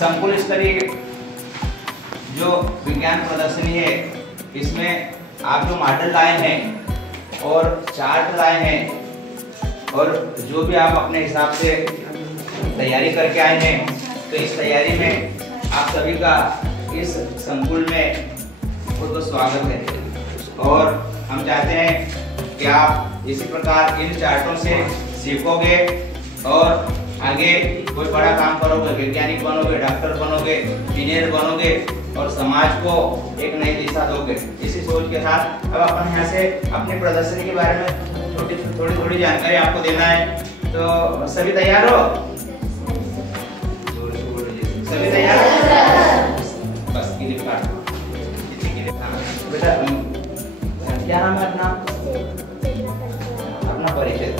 संकुल स्तरीय जो विज्ञान प्रदर्शनी है, इसमें आप जो मॉडल लाए हैं और चार्ट लाए हैं और जो भी आप अपने हिसाब से तैयारी करके आए हैं, तो इस तैयारी में आप सभी का इस संकुल में बहुत स्वागत है। और हम चाहते हैं कि आप इसी प्रकार इन चार्टों से सीखोगे और आगे कोई बड़ा काम करोगे, वैज्ञानिक बनोगे, डॉक्टर बनोगे, इंजीनियर बनोगे और समाज को एक नई दिशा दोगे। इसी सोच के साथ अब अपन यहाँ से अपनी प्रदर्शनी के बारे में थोड़ी जानकारी आपको देना है। तो सभी तैयार हो? सभी तैयार? बस क्लिप काट बेटा। क्या नाम है अपना? अपना परिचय।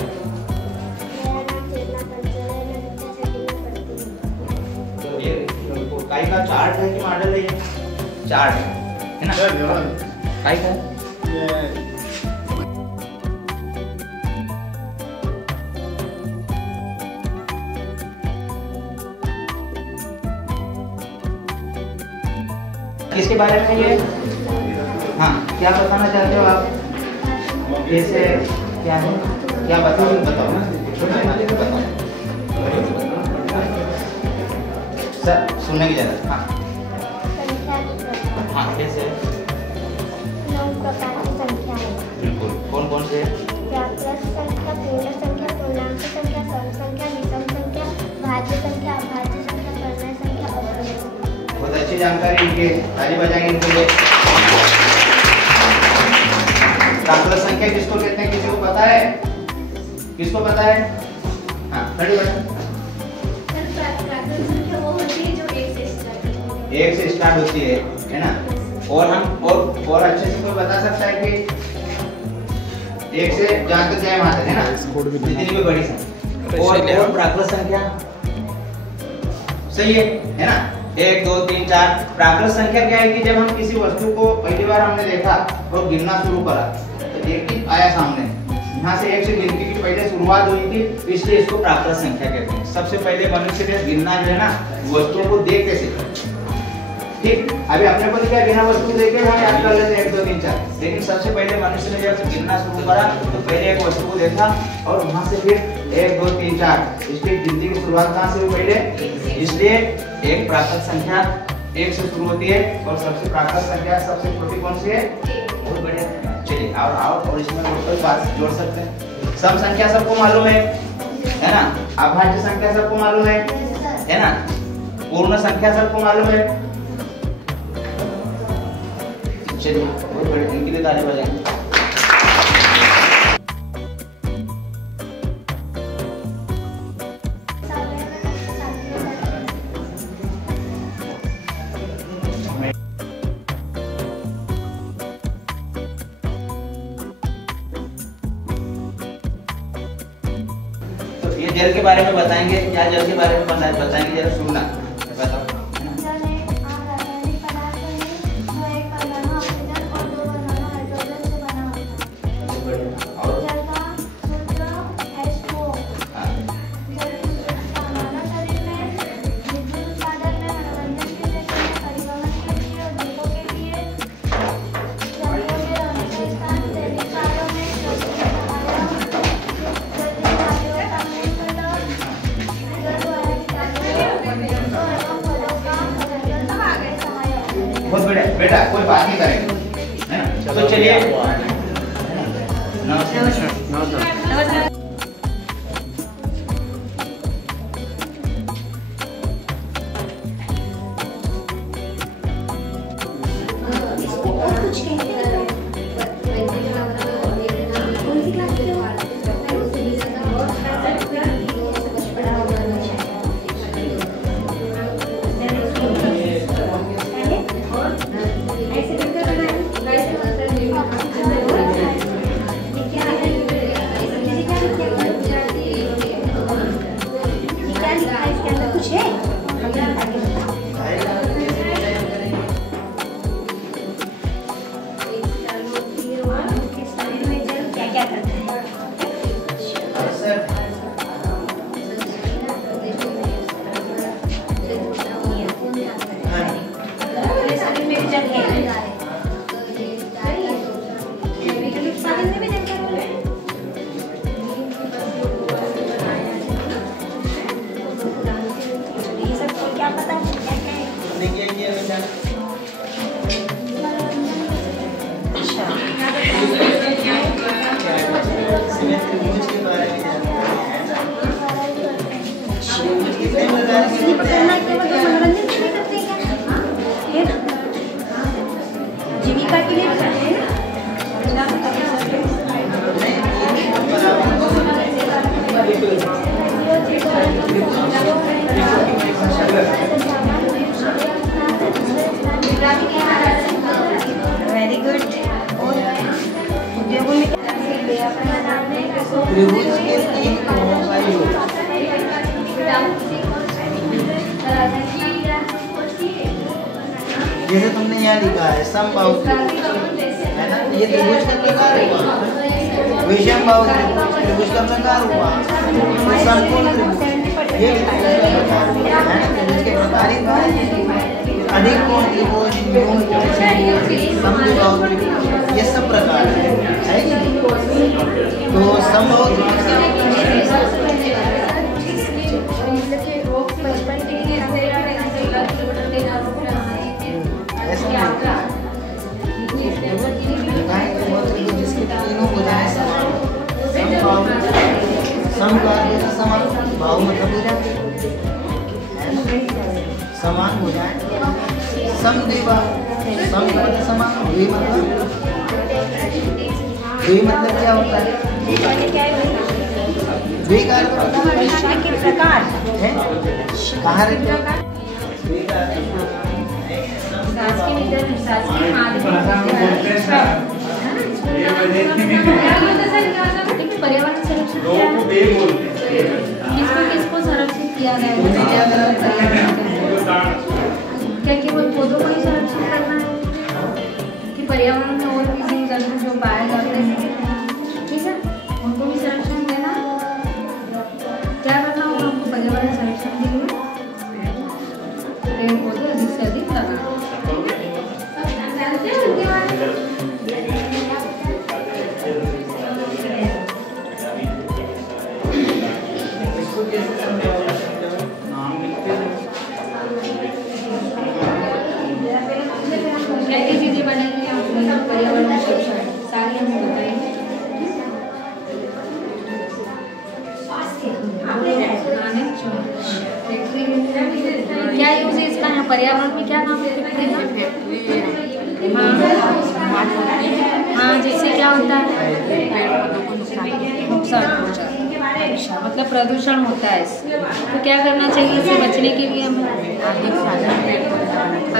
काई का चार्ट है कि मॉडल है? चार्ट है ना? काई का किसके बारे में ये? हाँ, क्या बताना चाहते हो आप? कैसे क्या है? क्या बताओ ना। सर सुनने की जरूरत। हाँ हाँ, कैसे? 9 प्रकार की संख्या है। बिल्कुल। कौन कौन से? प्राकृत संख्या, पूर्ण संख्या, पूर्णांक संख्या, सम संख्या, विषम संख्या, भाज्य संख्या, अभाज्य संख्या, परिमेय संख्या, अपूर्णांक संख्या। बहुत अच्छी जानकारी इनके, ताली बजाएंगे इनके लिए। प्राकृत संख्या किसको कहते हैं? किसी को पता है? किसको पता है? हाँ, खड़ी बैठो। एक से स्टार्ट होती है ना? और हम और अच्छे से कोई बता सकता है कि एक से जहाँ तक जाए वहां तक, है ना? जितनी भी बड़ी संख्या। और प्राकृत संख्या सही है ना? 1 2 3 4। प्राकृत संख्या क्या है कि जब हम किसी वस्तु को पहली बार हमने देखा और गिनना शुरू करा तो एक ही आया सामने, यहाँ से एक से गिनती की पहले शुरुआत हुई थी, इसलिए इसको प्राकृत संख्या कहते हैं। सबसे पहले मनुष्य ने गिनना जो है ना, वस्तुओं को देख के सीखा। ठीक, अभी अपने को क्या बिना वस्तु देखे हम याद कर लेते हैं 1 2 3 4, लेकिन सबसे पहले मनुष्य ने जब गिनना शुरू करा तो पहले एक वस्तु को देखा और वहां से फिर 1 2 3 4, इसकी गिनती की शुरुआत कहां से हुई? पहले। इसलिए एक प्राकृत संख्या 1 से शुरू होती है और सबसे प्राकृत संख्या सबसे छोटी कौन सी है? बहुत बढ़िया। चलिए और इसमें कोई बात जोड़ सकते हैं। सम संख्या सबको मालूम है ना? अभाज्य संख्या सबको मालूम है ना? पूर्ण संख्या सबको मालूम है। चलिए बहुत बढ़िया, इनके लिए ताली बजाएंगे। तो ये जल के बारे में बताएंगे। क्या जल के बारे में बताएंगे, जरा सुनना। बताओ। बहुत बढ़िया बेटा, कोई बात नहीं करेंगे, है ना? तो चलिए नमस्कार। मछली पकड़ना के मतलब मनोरंजन के लिए करते हैं क्या? जीविका के लिए करते हैं। Very good. उद्योगों में जैसे तुमने यहाँ लिखा है समबाहु त्रिभुज है ना, ये त्रिभुज का प्रकार हुआ, विषमबाहु त्रिभुज का प्रकार हुआ, समकोण त्रिभुज ये त्रिभुज के प्रकार ही था। अधिक कोण त्रिभुज, न्यून कोण त्रिभुज, समद्विबाहु त्रिभुज, ये सब प्रकार है कि नहीं? तो समबाहु त्रिभुज क्या होता है? जिसके तीनों भुजाएं समान, समान बाहु मतलब भुजा समान भुजाएं, समद्विबाहु मतलब समान, द्वि मतलब क्या होता है? द्विकार के प्रकार है कहाँ पर्यावरण संरक्षण किसको संरक्षित किया गया है? क्या केवल पौधों को ही संरक्षित करना है कि पर्यावरण में और भी जीव जंतु जो पाए जाते हैं, ठीक है, उनको भी संरक्षण देना? क्या करना होगा हमको पर्यावरण संरक्षण के लिए? पेड़ पौधे अधिक से अधिक लगाना। क्या-क्या चीजें बनेंगी पर्यावरण संरक्षण सारी हमें बताएंगे। क्या यूज है इसका यहाँ पर्यावरण में? क्या काम है? हाँ, जिससे क्या होता है? नुकसान पहुँचा, अच्छा, मतलब प्रदूषण होता है इससे। तो क्या करना चाहिए इससे बचने के लिए? हमें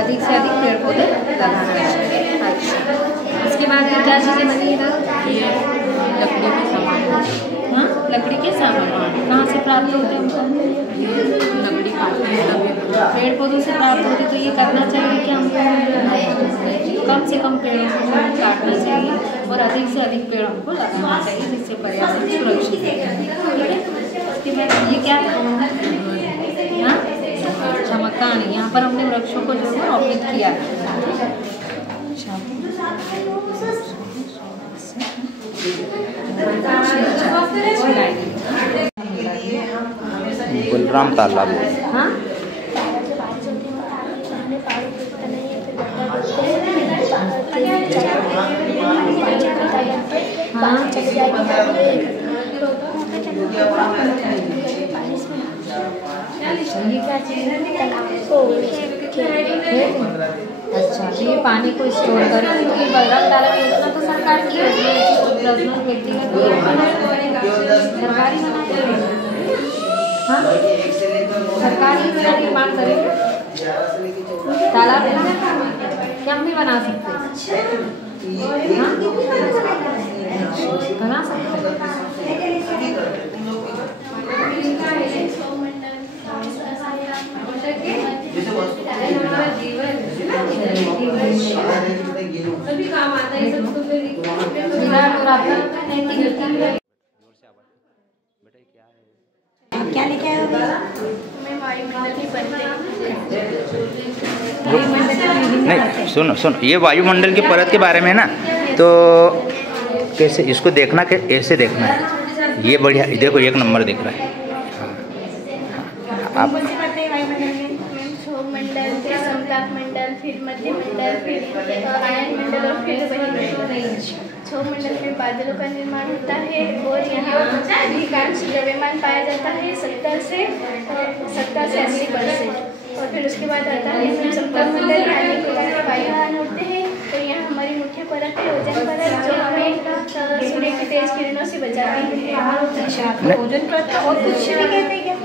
अधिक से अधिक पेड़ पौधे लगाना चाहिए। अच्छा, इसके बाद क्या चीज़ें बनी इधर? लकड़ी के सामान। हाँ, लकड़ी के सामान कहाँ से प्राप्त होते हैं हमको? लकड़ी काटते हैं, पेड़ पौधों से प्राप्त होते। तो ये करना चाहिए कि हमको कम से कम पेड़ों को काटना चाहिए और अधिक से अधिक पेड़ हमको लगाना चाहिए, जिससे पर्यावरण सुरक्षित है। इसके बाद ये क्या है? अच्छा, मकान। यहाँ पर हमने वृक्षों को जो है रोपित किया है। बलराम तालाब। हाँ, ये क्या चीज़ है? अच्छा, तो ये पानी को स्टोर करके तो ये बलराम तालाब योजना तो सरकार की योजना है, व्यक्तिगत सरकारी बनाई। हाँ, सरकारी योजना निर्माण करेंगे तालाब क्या हम भी बना सकते हैं? हाँ, बना सकते हैं। क्या लेके आए हो? नहीं, सुनो सुनो, ये वायुमंडल की परत के बारे में है ना, तो कैसे इसको देखना, के ऐसे देखना है। ये बढ़िया, देखो एक नंबर दिख रहा है। आप मंडल, फिर समताप मंडल, फिर मध्य मंडल, फिर आयन मंडल और फिर रेंज। क्षोभ मंडल में बादलों का निर्माण होता है और यहाँ अधिकांश द्रव्यमान पाया जाता है 70 से 80%। और फिर उसके बाद आता है समतल मंडल, यानी कि वायुयान उड़ते हैं। तो यहाँ हमारी मुख्य परत है ओजोन परत, जो हमें सूर्य की तेज किरणों से बचाती है। ओजोन परत और कुछ भी कहते हैं क्या?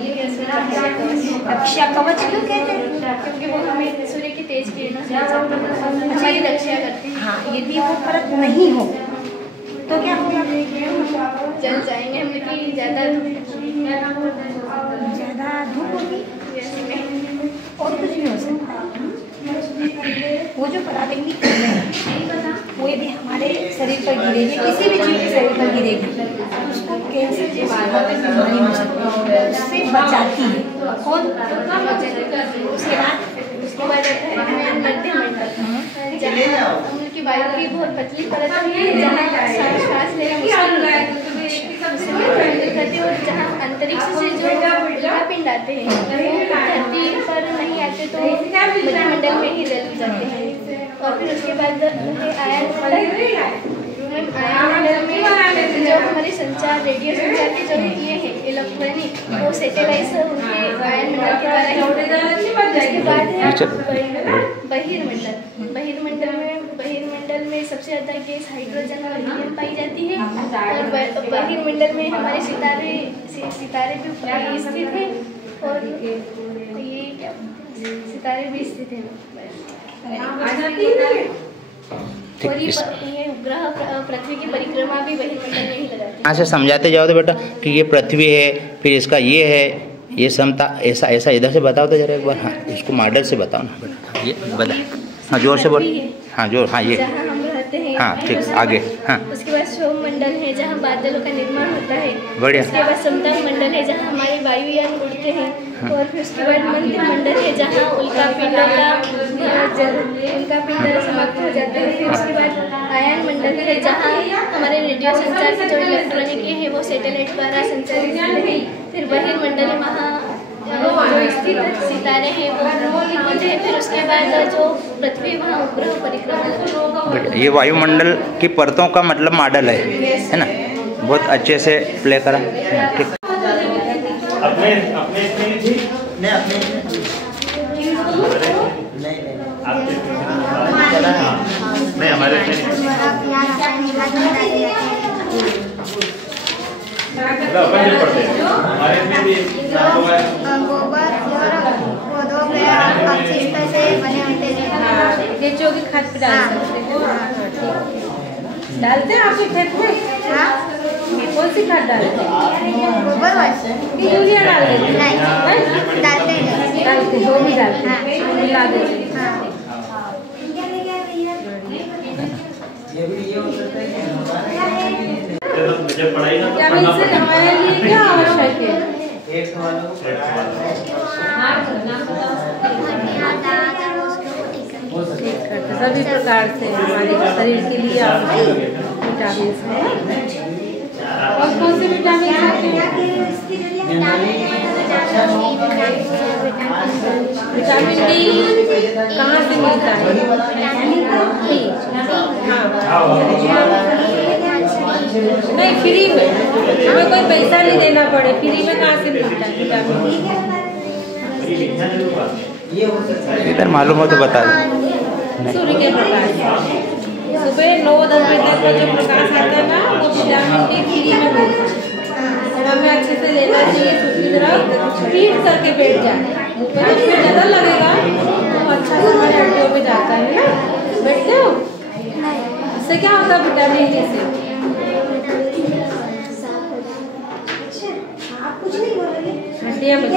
रक्षा कवच क्यों कहते हैं? क्योंकि वो हमें सूर्य की तेज किरणों से बचाती है, हमारी रक्षा करती है। हाँ, यदि वो परत नहीं हो तो क्या होगा? जल जाएंगे हम, कि ज़्यादा धूप होगी और कुछ भी हो सकता है। वो जो पराबैंगनी किरणें हैं वो यदि हमारे शरीर पर गिरेगी, किसी भी जीव के शरीर पर गिरेगी, उसको कैंसर जैसी बीमारी हो सकती है, उससे बचाती है। और उसके बाद आता है मध्य मंडल, जहाँ उनकी वायु की बहुत पतली परत है, जहाँ श्वास लेना मुश्किल और जहाँ अंतरिक्ष से जो उल्कापिंड आते हैं धरती पर नहीं आते तो मध्यमंडल में ही रह जाते हैं। और फिर उसके बाद आयन मंडल में जो हमारे संचार, रेडियो संचार के जो ये है इलेक्ट्रॉनिक, वो सैटेलाइट उनके आयन मंडल के द्वारा ही होते हैं। उसके बाद है बहिर्मंडल में सबसे ज़्यादा गैस हाइड्रोजन और हीलियम पाई जाती है। और बहिर्मंडल में हमारे सितारे भी स्थित हैं और ये क्या सितारे भी स्थित हैं। और ये उपग्रह पृथ्वी की परिक्रमा भी बहिर्मंडल में ही लगाते हैं। यहाँ से समझाते जाओ तो बेटा कि ये पृथ्वी है, फिर इसका ये है, ये समता, ऐसा ऐसा इधर से बताओ तो जरा एक बार। हाँ, इसको मॉडल से बताओ ना बेटा, ये बता। हाँ, जोर से बोल। हाँ, जोर। हाँ, ये जहाँ हम रहते हैं। हाँ, ठीक, आगे। हाँ, उसके बाद क्षोभ मंडल है, जहाँ बादलों का निर्माण होता है। बढ़िया। उसके बाद समतल मंडल है, जहाँ हमारे वायुयान उड़ते हैं। और फिर उसके बाद मध्य मंडल है, जहाँ उल्कापिंड समाप्त हो जाते हैं। फिर उसके बाद आयन मंडल है, जहाँ हमारे रेडियो संचार के जो इलेक्ट्रॉनिक है वो सैटेलाइट द्वारा संचालित होते हैं। फिर बहिर्मंडल वहाँ जो स्थित सितारे हैं वो होते हैं। फिर उसके बाद जो पृथ्वी वहाँ उपग्रह परिक्रमा। ये वायुमंडल की परतों का मतलब मॉडल है ना? बहुत अच्छे से प्ले करा। ठीक। अपने इसमें ठीक नहीं अपने नहीं हमारे इसमें अपन जो पढ़ते हैं हमारे इसमें भी गोबर और पौधों के अपशिष्ट से बने होते हैं। ये जो भी खाद पे डाल सकते हैं। डालते हैं आपके खेत में? हाँ, कौन सी खाद डालते हैं? गोबर वाली यूरिया डाल देते हैं? नहीं, डालते हैं। डालते हैं, वो भी डालते हैं, मिला देते हैं। जब पढ़ाई ना विटामिन से हमारे लिए क्या आवश्यक है? सभी प्रकार से हमारे शरीर के लिए आवश्यक विटामिन है। और कौन से विटामिन विटामिन डी कहाँ से मिलता है? नहीं, फ्री में, हमें कोई पैसा नहीं देना पड़े, फ्री में कहाँ से मिलता है विटामिन डी? इधर मालूम हो तो बता दो। सूर्य के प्रकाश सुबह 9-10 बजे तक जो प्रकाश आता है ना, वो विटामिन डी फ्री में मिलता है। हमें अच्छे से लेना चाहिए, सूर्य की तरफ पीट करके बैठ जाए, मुँह पे जब ज़्यादा लगेगा तो अच्छा से हमारे हड्डियों में जाता है ना। बैठते हो? इससे क्या होता है विटामिन डी से? हड्डियाँ में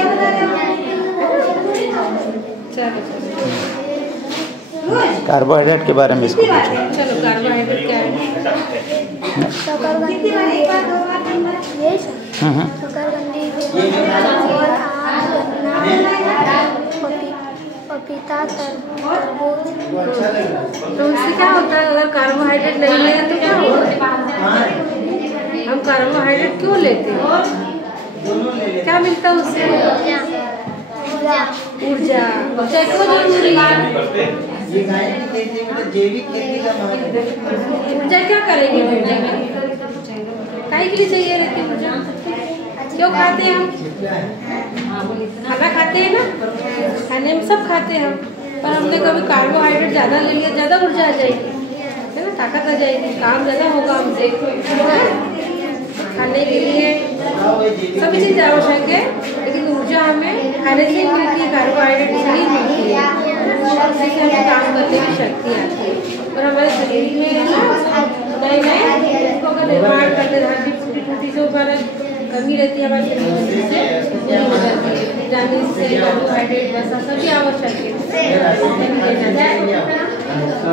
चलो कार्बोहाइड्रेट के बारे में इसको पूछो। चलो कार्बोहाइड्रेट क्या है? पपीता, तरबूज। तो उससे क्या होता है अगर कार्बोहाइड्रेट नहीं लेगा तो क्या होगा? हम कार्बोहाइड्रेट क्यों लेते हैं? क्या मिलता है उससे? ऊर्जा। ऊर्जा क्यों जरूरी है? ये गाय की खेती मतलब जैविक खेती का महत्व। ऊर्जा क्या करेंगे? काहे के लिए चाहिए रहती है ऊर्जा? क्यों खाते हैं हम? खाना खाते हैं ना, खाने में सब खाते हैं हम, पर हमने कभी कार्बोहाइड्रेट ज़्यादा ले लिया, ज़्यादा ऊर्जा आ जाएगी, है ना, ताकत आ जाएगी, काम ज़्यादा होगा हमसे। खाने के लिए सब चीज़ आवश्यक है, लेकिन ऊर्जा हमें खाने से मिलती है, कार्बोहाइड्रेट से ही मिलती है, जिससे हमें काम करने की शक्ति आती है। और हमारे शरीर में नए नए का निर्माण करते रहते, टूटी टूटी से हमारा कमी रहती है हमारे शरीर में, जिससे विटामिन से कार्बोहाइड्रेट वसा सभी आवश्यक है।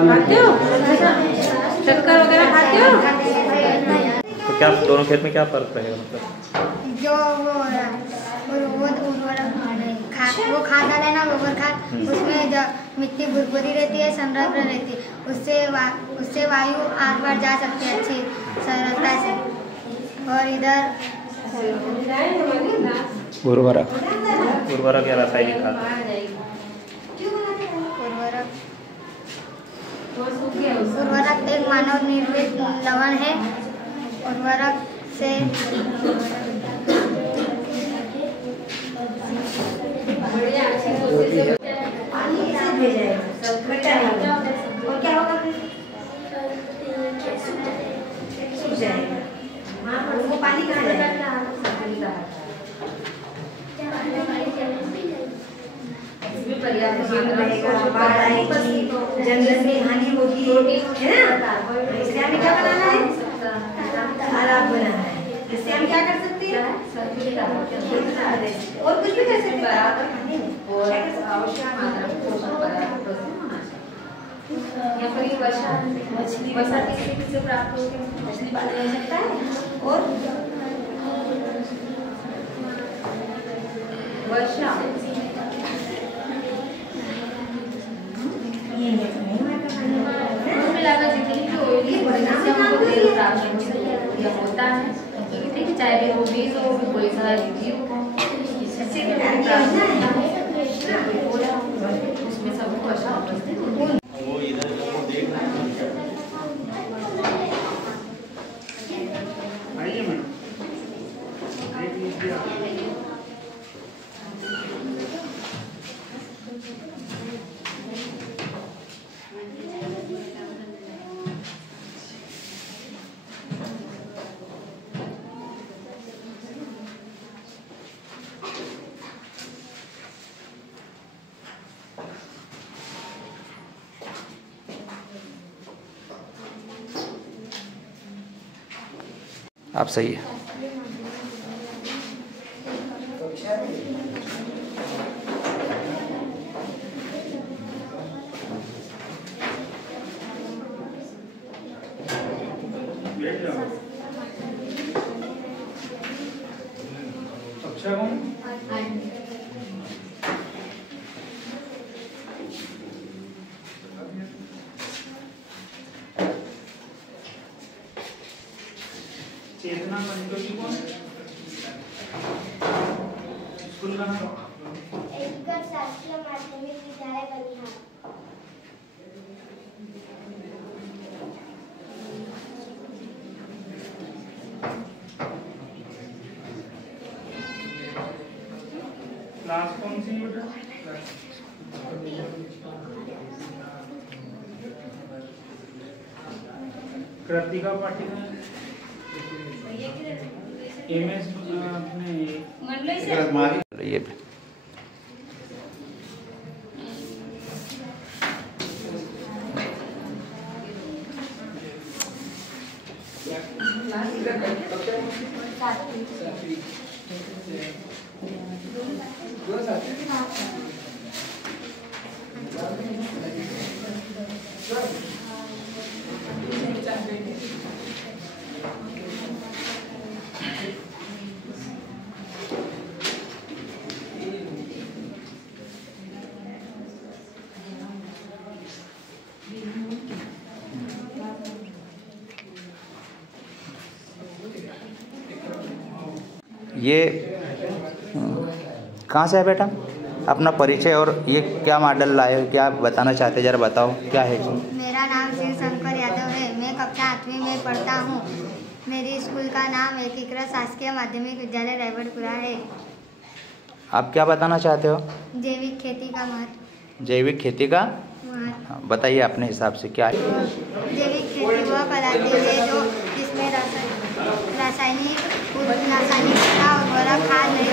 खाते हो शक्कर वगैरह खाते हो? तो क्या दोनों खेत में क्या फर्क रहेगा? मतलब जो वो वो खाद डाले ना, गोबर खाद, उसमें जो मिट्टी भुरभुरी रहती है, संरक्षण रहती है, उससे वायु आर पार जा सकती है अच्छी सरलता से। और इधर उर्वरक या रासायनिक खाद? उर्वरक एक मानव निर्मित लवण है। उर्वरक से पानी कैसे भेजा जाएगा? और क्या होगा? सूख जाएगा। वो पानी कहाँ जाएगा? इसमें पर्याप्त मात्रा रहेगा, बाढ़ आएगी, जंगल में हानि होगी, है ना? इसलिए हमें क्या बनाना है? तालाब बनाना है। इससे हम क्या कर सकते हैं? और कुछ भी कर सकते हैं। मछली से प्राप्त होगी, मछली पालन हो सकता है। और वर्षा मिलाकर जितनी भी ऑयली होता है, ठीक है, चाहे वो बीज हो, कोई सा जीव हो, उसमें सब वर्षा उपस्थित होती है। आप सही है। चेतना मंडल की कौन स्कूल का नाम? शासकीय माध्यमिक विद्यालय बनिहाल। क्लास कौन सी बेटा? कृतिका पाटिल एमएस अपने ये कहाँ से है बेटा? अपना परिचय और ये क्या मॉडल लाए हो, क्या बताना चाहते हैं, जरा बताओ क्या है जी। मेरा नाम शिव शंकर यादव है। मैं कक्षा 8वीं में पढ़ता हूँ। मेरी स्कूल का नाम एकीकृत शासकीय माध्यमिक विद्यालय रायगढ़पुरा है। आप क्या बताना चाहते हो? जैविक खेती का महत्व। जैविक खेती का महत्व बताइए अपने हिसाब से क्या है। जैविक खेती वह कहलाती है जो जिसमें रासायनिक तथा उर्वरक खाद नहीं